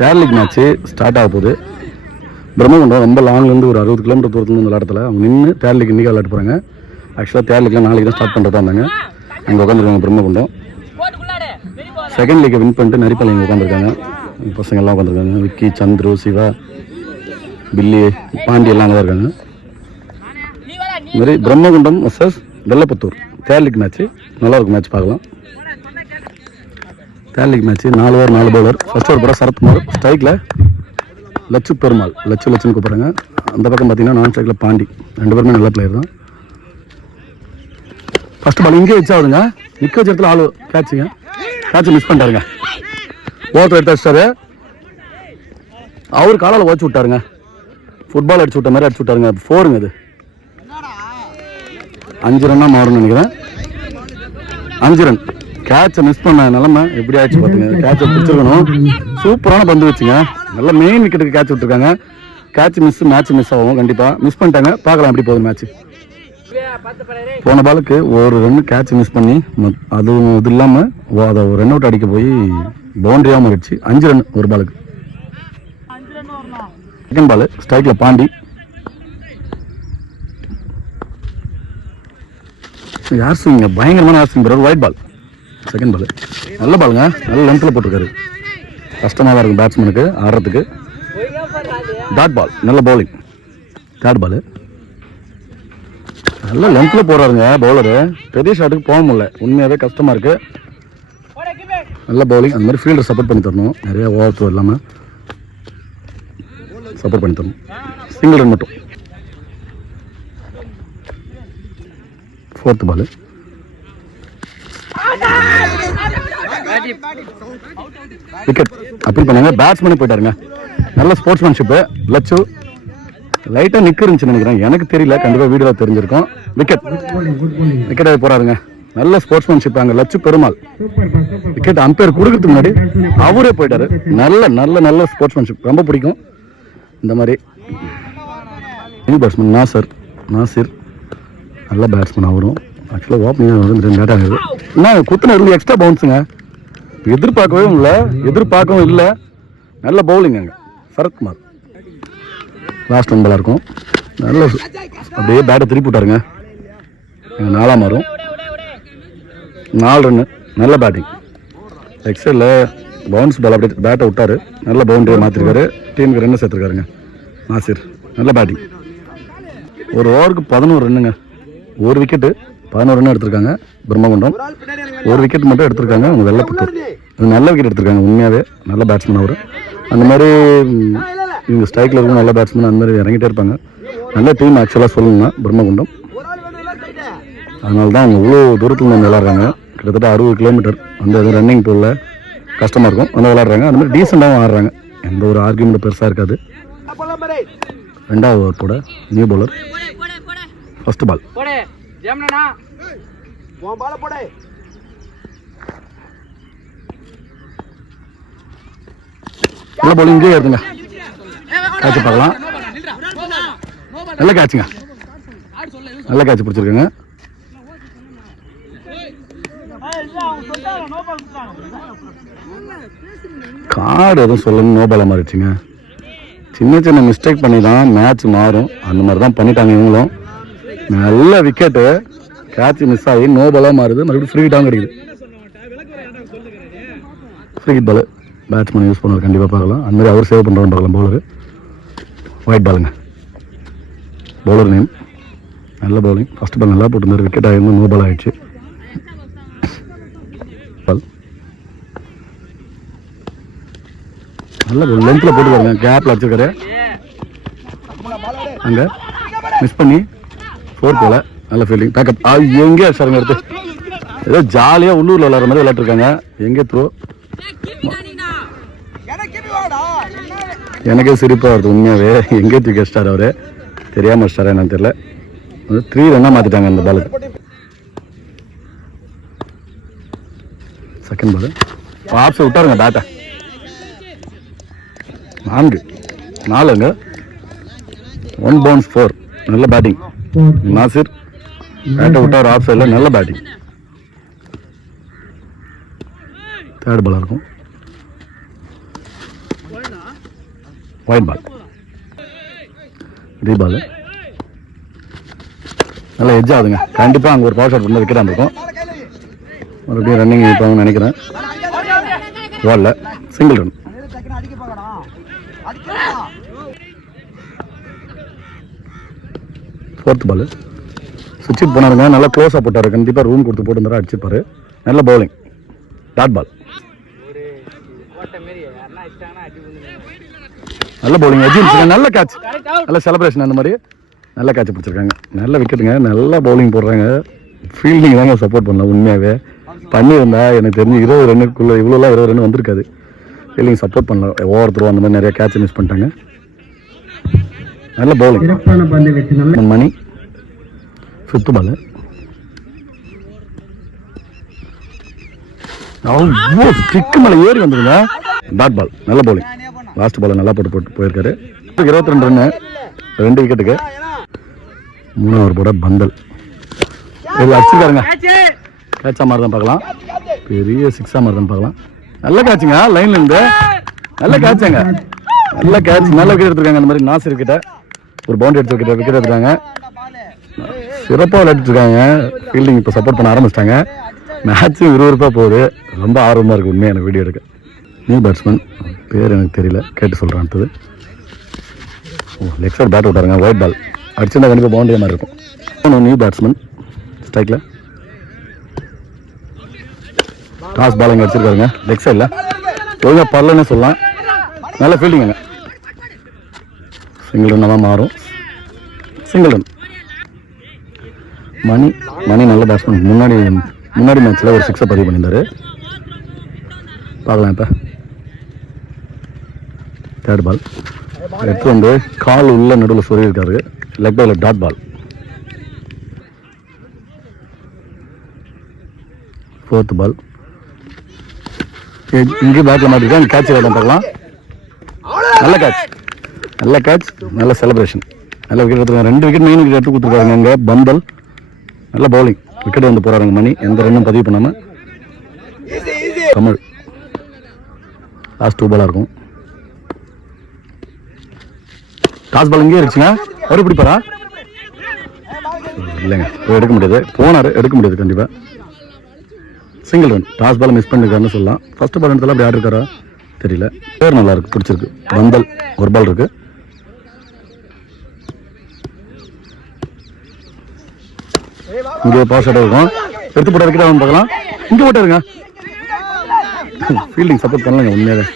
Third league match start ஆக போகுது. பிரம்மகுண்டம் ரொம்ப லாங்லேருந்து ஒரு 60 கிலோமீட்டர் தூரத்துலேருந்து இந்த இடத்துல அவங்க நின்று தேர்ட் லீக் இன்றைக்கி விளையாட்டு போகிறாங்க. ஆக்சுவலாக தேர்ட் லீக்லாம் நாளைக்கு தான் ஸ்டார்ட் பண்ணுறதா இருந்தாங்க. அங்கே உட்காந்துருக்காங்க பிரம்மகுண்டம். செகண்ட் லீக்கை வின் பண்ணிட்டு நரிப்பாளி இங்கே உட்காந்துருக்காங்க. பசங்க எல்லாம் உட்காந்துருக்காங்க. விக்கி, சந்துரு, சிவா, பில்லி, பாண்டி எல்லாம் அங்கே தான் இருக்காங்க. இதுமாதிரி பிரம்மகுண்டம் வர்சஸ் வெள்ளப்புத்தூர் தேர்ட் லீக் மேட்ச்சு நல்லாயிருக்கும். மேட்ச் பார்க்கலாம். Third league match 4 over 4 bowler. First over போட சரத்குமார், ஸ்ட்ரைக்கில் லட்சு பெருமாள், லட்சுன்னு கூப்பிட்றாங்க. அந்த பக்கம் பார்த்தீங்கன்னா நான் ஸ்ட்ரைக்கில் பாண்டி. 2 பேருமே நல்ல பிளேயர் தான். ஃபர்ஸ்ட் பால் இங்கே வச்சாவுதுங்க. நிற்க வச்ச இடத்துல ஆள் கேட்சுங்க. கேட்சை மிஸ் பண்ணிட்டாருங்க. ஓவர் எடுத்து வச்சிட்டாரு. அவர் காலால் ஓச்சு விட்டாருங்க. ஃபுட்பால் அடிச்சு விட்ட மாதிரி அடிச்சு விட்டாருங்க. 4ங்க. அது 5 ரன்னாக மாறும்னு நினைக்கிறேன். 5 ரன். கேட்சை மிஸ் பண்ண நிலமை எப்படி ஆயிடுச்சு பார்த்துங்க. கேட்சை பிடிச்சிருக்கணும். சூப்பரான பந்து வச்சுங்க. நல்ல மெயின் விக்கெட்டுக்கு கேட்ச் விட்டுருக்காங்க. கேட்ச் மிஸ், மேட்ச் மிஸ் ஆகும். கண்டிப்பாக மிஸ் பண்ணிட்டாங்க. பார்க்கலாம் எப்படி போகுது மேட்ச். போன பாலுக்கு ஒரு ரன் கேட்ச் மிஸ் பண்ணி அதுவும் இது இல்லாமல் அதை ஒரு ரன் அவுட் அடிக்க போய் பவுண்டரியாக மாறிடுச்சு. 5 ரன் ஒரு பாலுக்கு. செகண்ட் பால் ஸ்ட்ரைக்கில் பாண்டி. யார் ஸ்விங்க பயங்கரமான யார் ஸ்விங் ஒயிட் பால். செகண்ட் பால் நல்ல பாலுங்க. நல்ல லென்த்தில் போட்டிருக்காரு. கஷ்டமாக தான் இருக்கும் பேட்ஸ்மேனுக்கு ஆடுறதுக்கு. டாட் பால் நல்ல பவுலிங். தேர்ட் பால் நல்ல லென்த்தில் போடுறாருங்க பவுலரு. பெரிய ஷாட்டுக்கு போக முடியல. உண்மையாகவே கஷ்டமாக இருக்குது. நல்ல பவுலிங். அந்த மாதிரி ஃபீல்டர் சப்போர்ட் பண்ணி தரணும். நிறைய ஓவர் த்ரோ இல்லாமல் சப்போர்ட் பண்ணி தரணும். சிங்கிள் ரன் மட்டும். Fourth ball wicket. அப்பீல் பண்ணாங்க. பேட்ஸ்மேனே போயிட்டாருங்க. நல்ல ஸ்போர்ட்ஸ்மேன்ஷிப்பு. லட்சு லைட்டாக நிற்க இருந்துச்சு நினைக்கிறேன். எனக்கு தெரியல. கண்டிப்பாக வீடியோவில் தெரிஞ்சிருக்கும். விக்கெட். விக்கெட்டாக போகிறாருங்க. நல்ல ஸ்போர்ட்ஸ்மேன்ஷிப். அங்கே லட்சு பெருமாள் விக்கெட் அம்பையர் கொடுக்கறதுக்கு முன்னாடி அவரே போயிட்டாரு. நல்ல நல்ல நல்ல ஸ்போர்ட்ஸ்மேன்ஷிப். ரொம்ப பிடிக்கும் இந்த மாதிரி. நியூ பேட்ஸ்மேன் நாசிர் நல்ல பேட்ஸ்மேன். அவரும் ஆக்சுவலாக ஓப்பனிங் வந்து 2 பேட் ஆகுது. என்ன குத்துன இருந்து எக்ஸ்ட்ரா பவுன்ஸுங்க. எதிர்பார்க்கவும் இல்லை. நல்ல பவுலிங். அங்கே சரத்குமார் லாஸ்ட் 1 பாலாக இருக்கும். நல்ல அப்படியே பேட்டை திருப்பி விட்டாருங்க. 4ஆம் மாறும். 4 ரன்னு. நல்ல பேட்டிங். எக்ஸலில் பவுன்ஸ் பால் அப்படியே பேட்டை விட்டார். நல்ல பவுண்டரியை மாற்றிருக்காரு. டீமுக்கு ரன்னு சேர்த்துருக்காருங்க நாசிர். நல்ல பேட்டிங். ஒரு ஓவருக்கு 11 ரன்னுங்க. ஒரு விக்கெட்டு 11 ரன் எடுத்திருக்காங்க பிரம்மகுண்டம். ஒரு விக்கெட் மட்டும் எடுத்திருக்காங்க அவங்க வெள்ளப்புத்தூர். நல்ல விக்கெட் எடுத்திருக்காங்க. உண்மையாகவே நல்ல பேட்ஸ்மேன் அவர். அந்த மாதிரி இவங்க ஸ்ட்ரைக்கில் இருக்கும் நல்ல பேட்ஸ்மேன் அந்த மாதிரி இறங்கிட்டே இருப்பாங்க. நல்ல டீம் ஆக்சுவலாக சொல்லணும்னா பிரம்மகுண்டம். அதனால தான் அவங்க இவ்வளோ தூரத்தில் வந்து விளாட்றாங்க. கிட்டத்தட்ட 60 கிலோமீட்டர். அந்த இது ரன்னிங் போலில் கஷ்டமாக இருக்கும். வந்து விளாட்றாங்க. அந்த மாதிரி டீசெண்டாகவும் ஆடுறாங்க. எந்த ஒரு ஆர்கியூமெண்ட் பெருசாக இருக்காது. 2வது ஓவர் போட நியூ பவுலர். ஃபர்ஸ்ட் பால் நல்ல பவுலிங். இங்கே இருக்குங்க. கேட்ச் பார்க்கலாம். நல்ல கேட்சுங்க. நல்ல கேட்ச் பிடிச்சிருக்குங்க. கார்டு எதுவும் சொல்லணும். நோபாலாக மாறிடுச்சுங்க. சின்ன மிஸ்டேக் பண்ணி தான் மேட்ச் மாறும். அந்த மாதிரி தான் பண்ணிட்டாங்க இவங்களும். நல்ல விக்கெட்டு. கேட்ச் மிஸ் ஆகி நோபாலாக மாறுது. மறுபடியும் ஃப்ரீ ஹிட்டாகவும் கிடைக்குது. Free hit ball batsman use பண்ணுவார். கண்டிப்பாக பார்க்கலாம். அந்த மாதிரி அவர் சேவ் பண்ணுறோன்னு பார்க்கலாம். பவுலரு ஒயிட் பாலுங்க. Bowler name. நல்ல பவுலிங். ஃபஸ்ட் பால் நல்லா போட்டுருந்தார். விக்கெட் ஆகிருந்து நோ பால் ஆகிடுச்சு. பால் நல்ல லென்த்தில் போட்டுருக்காங்க. கேப்பில் அடிச்சிருக்காரு. அங்கே மிஸ் பண்ணி 4 போல. நல்ல ஃபீல்டிங். பேக்கப். எங்கே சாருங்க எடுத்து ஏதோ ஜாலியாக உள்ளூரில் விளாட்ற மாதிரி விளையாட்டுருக்காங்க. எங்கே த்ரோ. எனக்கே சிரிப்பாக வருது உண்மையாகவே. எங்கே தூக்கி வச்சிட்டார் அவர். தெரியாமல் வச்சிட்டாரா என்னன்னு தெரியல. 3 ரன்னாக மாற்றிட்டாங்க அந்த பாலுக்கு. செகண்ட் பால் ஆப்ஸை விட்டாருங்க பேட்டை. 4ங்க. 1 பவுன்ஸ் 4. நல்ல பேட்டிங். நாசிர் பேட்டை விட்டார் ஆஃப் சைடில். நல்ல பேட்டிங். தேர்ட் பாலாக இருக்கும். ஒயிட் பால், ரீ பால். நல்லா எட்ஜ் ஆகுதுங்க. கண்டிப்பாக அங்கே ஒரு பவர் ஷாட் பண்ண விக்கெட்டாக இருக்கும். மறுபடியும் ரன்னிங் இருப்பாங்கன்னு நினைக்கிறேன். பால்ல சிங்கிள் ரன். ஃபோர்த் பால் சுவிட்ச் போனாருங்க. நல்லா க்ளோஸாக போட்டார். கண்டிப்பாக ரூம் கொடுத்து போட்டு அடிச்சிருப்பாரு. நல்ல பவுலிங். Dot ball. நல்ல பவுலிங். நல்ல கேட்ச், நல்ல செலிப்ரேஷன். அந்த மாதிரி நல்ல கேட்ச் பிடிச்சிருக்காங்க. நல்ல விக்கெட்டுங்க. நல்லா பவுலிங் போடுறாங்க. ஃபீல்டிங் தாங்க சப்போர்ட் பண்ணலாம். உண்மையாகவே பண்ணியிருந்தா எனக்கு தெரிஞ்சு 20 ரன்னுக்குள்ளே இவ்வளோலாம் 20 ரன் வந்திருக்காது. ஃபீல்டிங் சப்போர்ட் பண்ணலாம். ஓவர் த்ரோ அந்த மாதிரி நிறைய கேட்ச் மிஸ் பண்ணிட்டாங்க. நல்ல பவுலிங். மணி ஃபிஃப்த் பால். ஸ்டிக்கு மேலே ஏறி வந்துருங்க. Dot ball. நல்ல பவுலிங். லாஸ்ட் பால் நல்லா போட்டு போயிருக்காரு. 22 ரன்னு 2 விக்கெட்டுக்கு. 3 ஓவர் போட பந்தல் அடிச்சிருக்காருங்க. கேட்சா மாதிரி தான் பார்க்கலாம். பெரிய 6 மாதிரி தான் பார்க்கலாம். நல்ல கேட்சுங்க. லைன்ல இருந்து நல்ல கேட்சுங்க. நல்ல கேட்ச். நல்ல விக்கெட் எடுத்துருக்காங்க. அந்த மாதிரி நாசிர் கிட்ட ஒரு பவுண்டரி எடுத்து விக்கெட் எடுத்துருக்காங்க. சிறப்பாக விளையாட்டு இருக்காங்க. ஃபீல்டிங் இப்போ சப்போர்ட் பண்ண ஆரம்பிச்சிட்டாங்க. மேட்சும் விறுவிறுப்பாக போகுது. ரொம்ப ஆர்வமாக இருக்குது உண்மையாக எனக்கு வீடியோ எடுக்க. நியூ பேட்ஸ்மேன் பேர் எனக்கு தெரியல, கேட்டு சொல்கிறேன். அடுத்தது leg side bad விட்டாருங்க. White ball அடிச்சிருந்தா கண்டிப்பாக பவுண்டரி மாதிரி இருக்கும். நியூ பேட்ஸ்மேன் ஸ்ட்ரைக்கில் டாஸ் பால் இங்கே அடிச்சிருக்காருங்க. லெக் சைடில் ஒழுங்காக பரலன்னு சொல்லலாம். நல்ல ஃபீல்டிங்க. சிங்கிள் ரன்னாக தான் மாறும். Single run. மணி நல்ல பேட்ஸ்மேன். முன்னாடி மேட்ச்சில் ஒரு 6 பதிவு பண்ணியிருந்தாரு. பார்க்கலாம். இப்போ தேர்ட் பால் எடுத்து வந்து கால் உள்ள நடுவில் சொல்லியிருக்காரு. Leg ball dot ball. Fourth ball இங்கே பேட்டில் மாட்டிருக்கேன். கேட்ச் வேணும் பார்க்கலாம். நல்ல கேட்ச். நல்ல செலிப்ரேஷன். நல்ல விக்கெட் எடுத்துருக்காங்க. 2 விக்கெட் மெயின் விக்கெட் எடுத்து கொடுத்துருக்காங்க. இங்கே பந்தல். நல்ல பவுலிங். விக்கெட் வந்து போறாருங்க. மணி எந்த ரன்னும் பதிவு பண்ணாமல். தமிழ் லாஸ்ட் 2 பாலாக இருக்கும். டாஸ் பால் இங்கே இருந்துச்சுங்க. அவரு பிடிப்பாரா? இல்லைங்க, எடுக்க முடியாது. போனார், எடுக்க முடியாது கண்டிப்பாக. Single run. Toss ball miss பண்ணிருக்காருன்னு சொல்லலாம். ஃபர்ஸ்ட் பால் எடுத்தாலும் அப்படி ஆடிருக்காரா தெரியல. பேர் நல்லா இருக்கு, பிடிச்சிருக்கு. பந்தல் ஒரு பால் இருக்கு. இங்கே பவர் ஷாட் இருக்கும். எடுத்து போட்ட விக்கெட் ஆகும் பார்க்கலாம். இங்கே போட்டாருங்க. ஃபீல்டிங் சப்போர்ட் பண்ணலங்க. உண்மையாகவே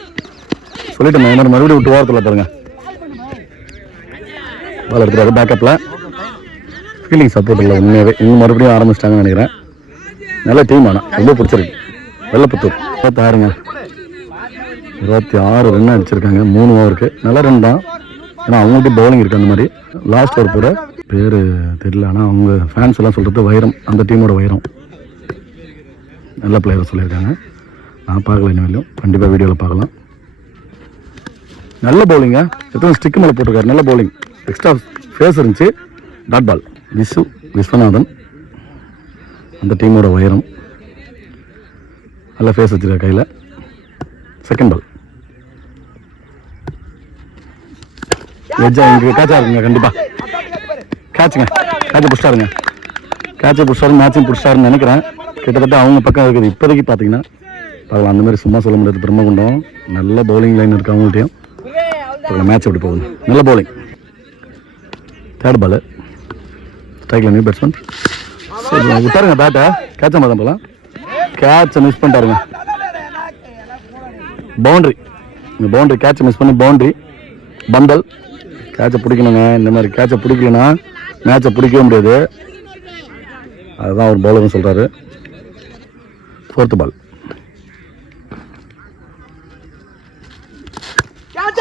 சொல்லிட்டேன். மறுபடியும் விட்டு வாரத்தில் பாருங்க. பால் எடுத்துறாரு பேக்கப்பில். ஃபீல்டிங் சப்போர்ட் இல்லை உண்மையாகவே. இன்னும் மறுபடியும் ஆரம்பிச்சிட்டாங்கன்னு நினைக்கிறேன். நல்ல டீம். ஆனால் ரொம்ப பிடிச்சிருக்கு. வெள்ளப்புத்தூர் 26ங்க. 26 ரன் அடிச்சிருக்காங்க 3 ஓவருக்கு. நல்ல ரன் தான். ஏன்னா அவங்கள்ட்ட பவுலிங் இருக்குது. அந்த மாதிரி லாஸ்ட் ஓவர் கூட பேர் தெரியல. ஆனால் அவங்க ஃபேன்ஸ் எல்லாம் சொல்கிறது வைரம், அந்த டீமோட வைரம். நல்ல பிளேயர் சொல்லியிருக்காங்க. நான் பார்க்கல இனிமேலும். கண்டிப்பாக வீடியோவில் பார்க்கலாம். நல்ல பவுலிங்க. எத்தனை ஸ்டிக்கு மேலே போட்டிருக்காரு. நல்ல பவுலிங். எக்ஸ்ட்ரா ஃபேஸ் இருந்துச்சு. Dot ball. விஸ்வநாதன் அந்த டீமோட வைரம். நல்ல ஃபேஸ் வச்சுருக்க கையில். செகண்ட் பால் எஜ்ஜா இங்கே கேட்சா இருக்குங்க. கண்டிப்பாக கேட்சுங்க. கேட்சை பிடிச்சிட்டாருங்க. கேட்சை பிடிச்சாரு. மேட்சும் பிடிச்சாருன்னு நினைக்கிறேன். கிட்டத்தட்ட அவங்க பக்கம் இருக்குது இப்போதைக்கு பார்த்தீங்கன்னா. பார்க்கலாம். அந்த மாதிரி சும்மா சொல்ல முடியாது. பிரம்மகுண்டம் நல்ல பவுலிங் லைன் இருக்குது அவங்கள்ட்டையும். மேட்ச் எப்படி போகுது. நல்ல பவுலிங். தேர்ட் பால் ஸ்ட்ரைக்கில் நியூ பேட்ஸ்மேன் விட்டாருங்க பேட்டை. கேட்சா மாதிரி போகலாம். கேட்சை மிஸ் பண்ணிட்டாருங்க. பவுண்ட்ரி. இந்த பவுண்ட்ரி கேட்சை மிஸ் பண்ணி பவுண்ட்ரி. பந்தல். கேட்சை பிடிக்கணுங்க. இந்த மாதிரி கேட்சை பிடிக்கலன்னா மேட்சை பிடிக்கவே முடியாது. அதுதான் ஒரு பவுலர்னு சொல்கிறாரு. ஃபோர்த்து பால்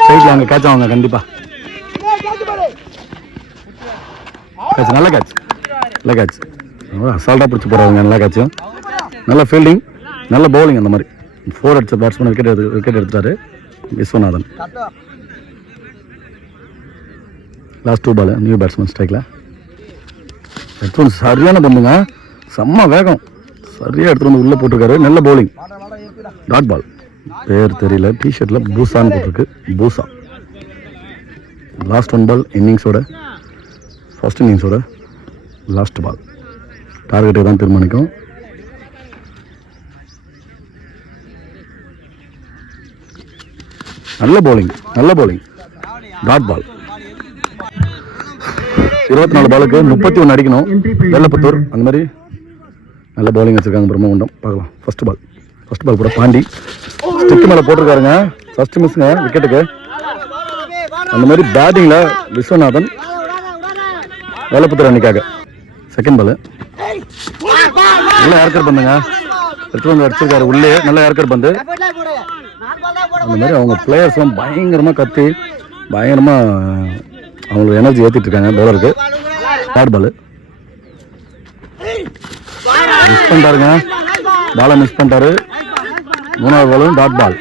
சைட்ல அங்கே கேட்ச் ஆவாங்க கண்டிப்பாக. கேட்ச். நல்ல கேட்ச். நல்ல கேட்ச். அசால்ட்டாக பிடிச்சி போகிறாங்க. நல்ல கேட்சும். நல்ல ஃபீல்டிங். நல்ல பவுலிங். அந்த மாதிரி 4 அடிச்ச பேட்ஸ்மேன் விக்கெட் எடுத்துட்டாரு விஸ்வநாதன். லாஸ்ட் 2 பால் நியூ பேட்ஸ்மேன் ஸ்ட்ரைக்கில். எடுத்து சரியான பந்துங்க. செம்ம வேகம். சரியாக எடுத்துகிட்டு வந்து உள்ளே போட்டிருக்காரு. நல்ல பவுலிங். டாட் பால். பேர் தெரியல, டிஷர்ட்டில் பூசான்னு போட்டிருக்கு. பூசா. லாஸ்ட் 1 பால் இன்னிங்ஸோட, ஃபர்ஸ்ட் இன்னிங்ஸோட லாஸ்ட் பால். டார்கெட்டை தான் தீர்மானிக்கும். நல்ல பவுலிங், நல்ல பவுலிங். டாட் பால். 24 பாலுக்கு 31 அடிக்கணும். வெள்ளப்புத்தூர் அந்த மாதிரி நல்ல பவுலிங் வச்சுருக்காங்க பிரம்மகுண்டம். பார்க்கலாம். ஃபர்ஸ்ட் பால் கூட பாண்டி ஸ்டிக் மேலே போட்டிருக்காருங்க. ஃபர்ஸ்ட் மிஸ்ஸுங்க விக்கெட்டுக்கு. அந்த மாதிரி பேட்டிங்கில் விஸ்வநாதன் வெள்ளப்புத்தூர் அன்னைக்காக. செகண்ட் பால் நல்ல ஏர்கர் பந்துங்க. எடுத்து வந்து அடிச்சிருக்காரு உள்ளே. நல்ல ஏர்கர் பந்து. அந்த மாதிரி அவங்க பிளேயர்ஸ்லாம் பயங்கரமாக கத்தி பயங்கரமாக அவங்களுக்கு எனர்ஜி ஏற்றிட்டு இருக்காங்க பவுலருக்கு. தேர்ட் பால் மிஸ் பண்ணிட்டாருங்க. பாலை மிஸ் பண்ணிட்டாரு. 3வது பாலும் டாட் பால்.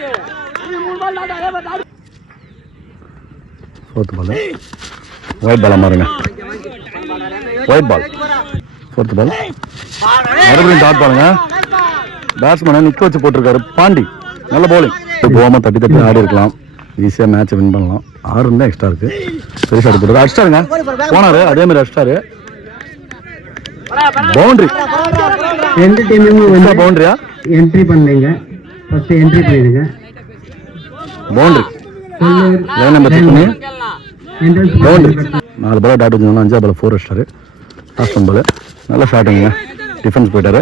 4th பால் ஒயிட் பாலாக மாறுங்க. White ball. 4th பால் மறுபடியும் டாட் பாலுங்க. பேட்ஸ்மேனை நிற்க வச்சு போட்டிருக்காரு பாண்டி. நல்ல பவுலிங். போகாமல் தட்டி ஆடி இருக்கலாம். ஈஸியாக மேட்சை வின் பண்ணலாம். 6 தான் எக்ஸ்ட்ரா இருக்குது. பெருசாக போட்டு அடிச்சிட்டாருங்க. போனார் அதே மாதிரி அடிச்சிட்டாரு. பவுண்டரி. 2 டீமும் பவுண்டரியா என்ட்ரி பண்ணீங்க. ஃபர்ஸ்ட் என்ட்ரி பண்ணிடுங்க. பவுண்டரி. லைன் நம்பர் செக் பண்ணி பவுண்டரி. 4 பால் டாட் வச்சுருந்தோம். 5வது பால் 4 அடிச்சிட்டாரு. லாஸ்ட் 1 பால் நல்ல ஷாட்டுங்க. டிஃபென்ஸ் போயிட்டாரு.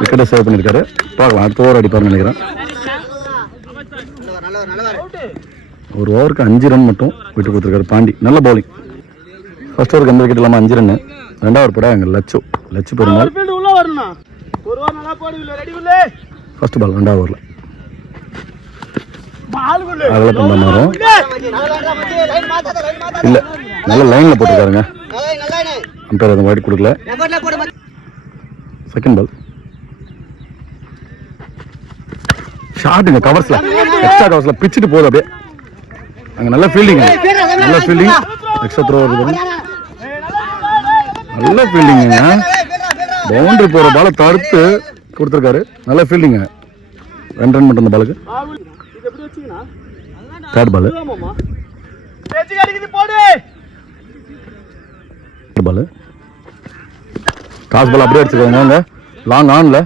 விக்கெட்டை சேவ் பண்ணியிருக்காரு. பார்க்கலாம் அடுத்த ஓவர் அடிப்பார்னு நினைக்கிறேன். ஒரு ஓவருக்கு 5 ரன் மட்டும் விட்டு கொடுத்துருக்காரு பாண்டி. நல்ல பவுலிங். ஃபர்ஸ்ட் ஓவருக்கு எந்த விக்கெட் இல்லாமல் 5 ரன். 2வது போட எங்கள் லட்சு பெருமாள். ஃபர்ஸ்ட் பால் 2வது ஓவரில் அதில் பண்ண மாறும் இல்லை. நல்ல லைனில் போட்டிருக்காருங்க. அம்பையர் எதுவும் வைட் கொடுக்கல. செகண்ட் பால் ஷாட்டுங்க. கவர்ஸில் எக்ஸ்ட்ரா கவர்ஸில் பிச்சுட்டு போகுது அப்படியே. அங்கே நல்ல ஃபீல்டிங். நல்ல ஃபீல்டிங். எக்ஸ்ட்ரா த்ரோ வருது. நல்ல ஃபீல்டிங்க. பவுண்டரி போகிற பாலை தடுத்து கொடுத்துருக்காரு. நல்ல ஃபீல்டிங்க. 2 ரன் மட்டும் இந்த பாலுக்கு. தேர்ட் பால் பால் டாஸ் பால் அப்படியே அடிச்சுக்காங்க. லாங் ஆன்ல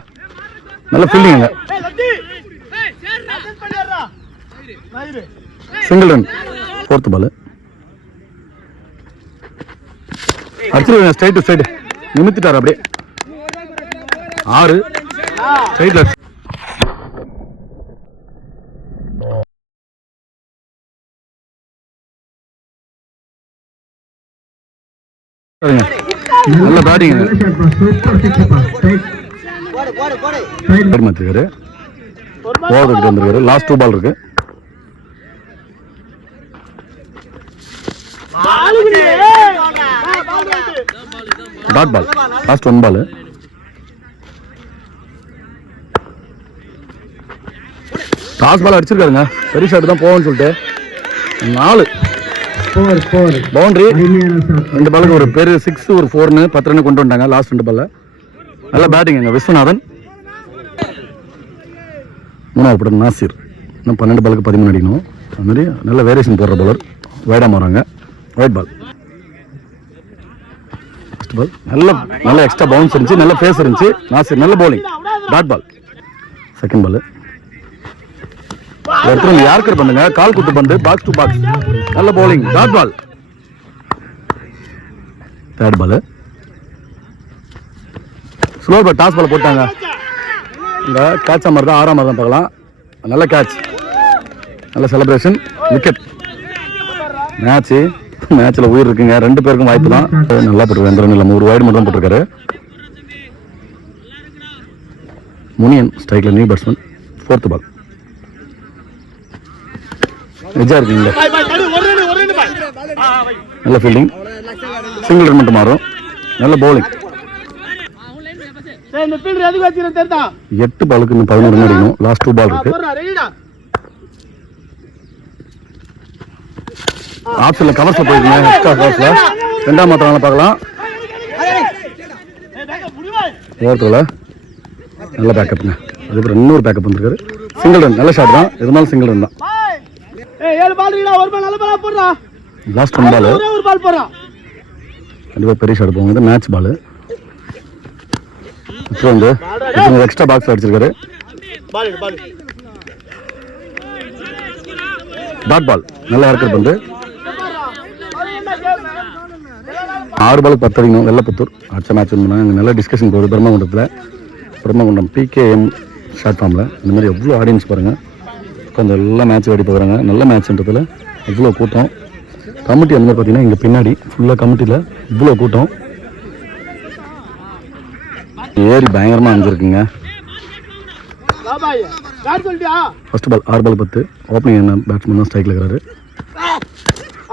நல்ல ஃபீல்டிங்க. Single run. 4th பால் அடிச்சிருக்காங்க. ஸ்ட்ரைட் டு ஸ்ட்ரைட் நிமித்திட்டார் அப்படியே. 6 ஸ்ட்ரைட்ல நல்ல பேட்டிங். மாத்திருக்காரு. ஓவர் விக்கெட் வந்திருக்காரு. லாஸ்ட் 2 பால் இருக்கு. Dot ball. Last 1 ball. Toss ball அடிச்சிருக்காருங்க. பெரிய ஷாட் தான் போகும்னு சொல்லிட்டு 4 பவுண்டரி. 2 பாலுக்கு ஒரு பெரிய 6 ஒரு 4ன்னு 10 ரன் கொண்டு வந்தாங்க லாஸ்ட் 2 பால்ல. நல்ல பேட்டிங் விஸ்வநாதன். 3வது போட நாசிர். இன்னும் 12 பாலுக்கு 13 அடிக்கணும். அது மாதிரி நல்ல வேரியேஷன் போடுற பவுலர். வைடாக மாறாங்க. Wide ball. ஃபர்ஸ்ட் பால் நல்ல எக்ஸ்ட்ரா பவுன்ஸ் இருந்துச்சு. நல்ல ஃபேஸ் இருந்துச்சு. நாசிர் நல்ல bowling. Dot ball. Second ball ஒருத்தர் யார்கர் பண்ணுங்க. கால் குத்து பந்து. Box to box. நல்ல bowling. Dot ball. Third ball slow ball. Toss ball போட்டாங்க. இந்த கேட்ச் மாதிரி தான் 6ஆம் தான் பார்க்கலாம். நல்ல கேட்ச். நல்ல செலிப்ரேஷன். விக்கெட். மேட்ச்சில் உயிர் இருக்குங்க. 2 பேருக்கும் வாய்ப்பு தான். நல்லா போட்டுருக்காரு. 2 ரன் இல்லாமல் ஒரு வைடு மட்டும் போட்டிருக்காரு. முனியன் ஸ்ட்ரைக்கில் நியூ பேட்ஸ்மேன். 4th பால் எஜா இருக்குங்க. நல்ல ஃபீல்டிங். சிங்கிள் ரன் மட்டும் மாறும். நல்ல பவுலிங். 8 பாலுக்கு இன்னும் 11 ரன் அடிக்கணும். லாஸ்ட் 2 பால் இருக்கு. ஆப்ஷன்ல கவர்ஸ்ல போயிருக்கீங்க. எக்ஸ்ட்ரா கவர்ஸ்ல 2ஆம் மாத்திரம் பார்க்கலாம். ஓவர்ல நல்ல பேக்கப்ங்க. அதுக்கப்புறம் இன்னொரு பேக்கப் வந்துருக்காரு. சிங்கிள் ரன் நல்ல ஷாட் தான், இருந்தாலும் சிங்கிள் ரன் தான். லாஸ்ட் 1 பால் கண்டிப்பாக பெரிய ஷாட் போகுது. மேட்ச் பால் இப்போ வந்து எக்ஸ்ட்ரா பாக்ஸ் அடிச்சிருக்காரு. டாட் பால் நல்லா இருக்கிறது வந்து 6 பாலுக்கு 10 அடிக்கணும். வெள்ளப்புத்தூர் அடுத்த மேட்ச் வந்து அங்கே நல்ல டிஸ்கஷன் போகுது பிரம்மகுண்டம் PKM ஷார்ட் ஃபார்மில். இந்த மாதிரி எவ்வளோ ஆடியன்ஸ் பாருங்கள், உட்காந்து எல்லா மேட்ச் வெடி பார்க்குறாங்க. நல்ல மேட்ச்ன்றதுல எவ்வளோ கூட்டம். கமிட்டி அந்த மாதிரி பார்த்தீங்கன்னா இங்கே பின்னாடி ஃபுல்லாக கமிட்டியில் இவ்வளோ கூட்டம். ஏரி பயங்கரமாக அமைஞ்சிருக்குங்க. First ball 6 ball 10. ஓப்பனிங் என்ன பேட்ஸ்மேன் தான் ஸ்ட்ரைக்கில் இருக்கிறாரு.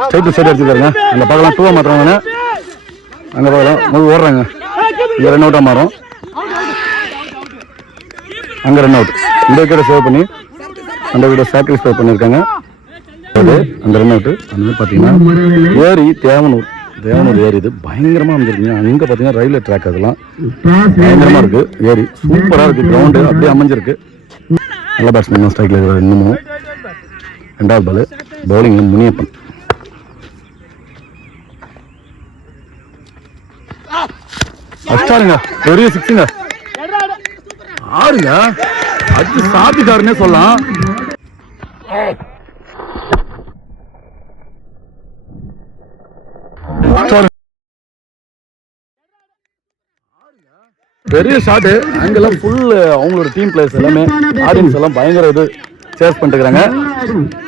ஸ்ட்ரைட் டு சைடு அடிச்சுருக்காருங்க. அங்கே பார்க்கலாம் 2 மாற்றுறாங்க. அங்கே பார்க்கலாம் முதல் ஓடுறாங்க. இங்கே ரன் அவுட்டாக மாறும். அங்கே ரன் அவுட். இந்த விக்கெட்டை சேவ் பண்ணி அந்த விக்கெட்டை சாக்ரிஃபை பண்ணியிருக்காங்க. அந்த ரன் அவுட்டு. அந்த மாதிரி பார்த்தீங்கன்னா ஏரி தேவனூர் ஏரி இது பயங்கரமாக அமைஞ்சிருக்குங்க. அங்கே பார்த்தீங்கன்னா ரயில்வே ட்ராக் அதெல்லாம் பயங்கரமாக இருக்குது. ஏரி சூப்பராக இருக்குது. கிரவுண்டு அப்படியே அமைஞ்சிருக்கு. நல்ல பேட்ஸ்மேன் ஸ்ட்ரைக்கில் இருக்கிறார். இன்னமும் 2வது பால் பவுலிங்கில் முனியப்பன். அடிச்சாருங்க, பெரிய 6ங்க. ஆடுங்க அடிச்சு சாப்பிட்டாருன்னே சொல்லலாம். பெரிய ஷாட்டு. அங்கெல்லாம் ஃபுல் அவங்களோட டீம் பிளேயர்ஸ் எல்லாமே ஆடியன்ஸ் எல்லாம் பயங்கர இது சேஸ் பண்ணிட்டுருக்காங்க.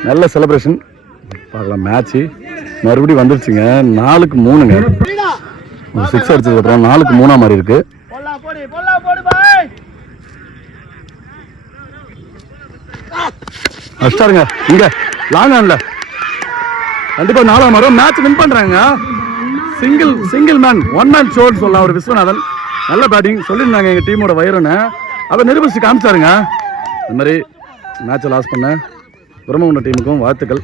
நல்ல செலிப்ரேஷன் பார்க்கலாம். மேட்ச்சு மறுபடியும் வந்துருச்சுங்க. 4க்கு 3ங்க. ஒரு 6 அடிச்சதுக்கப்புறம் 4க்கு 3 மாதிரி இருக்கு. அடிச்சாருங்க இங்க லாங் ஆன்ல கண்டிப்பா 4ஆம் வரும். மேட்ச் வின் பண்றாங்க. சிங்கிள் மேன் 1 மேன் ஷோன்னு சொல்லலாம். ஒரு விஸ்வநாதன் நல்ல பேட்டிங் சொல்லியிருந்தாங்க எங்கள் டீமோட வயிறுன்னு. அதை நிரூபிச்சு காமிச்சாருங்க. இந்த மாதிரி மேட்சை லாஸ் பண்ண பிரம்மகுண்டம் டீமுக்கும் வாழ்த்துக்கள்.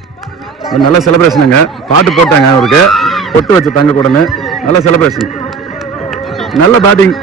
நல்ல செலிப்ரேஷனுங்க. பாட்டு போட்டாங்க அவருக்கு, பொட்டு வச்சு தங்க கூடன்னு. நல்ல செலிப்ரேஷன், நல்ல பேட்டிங்.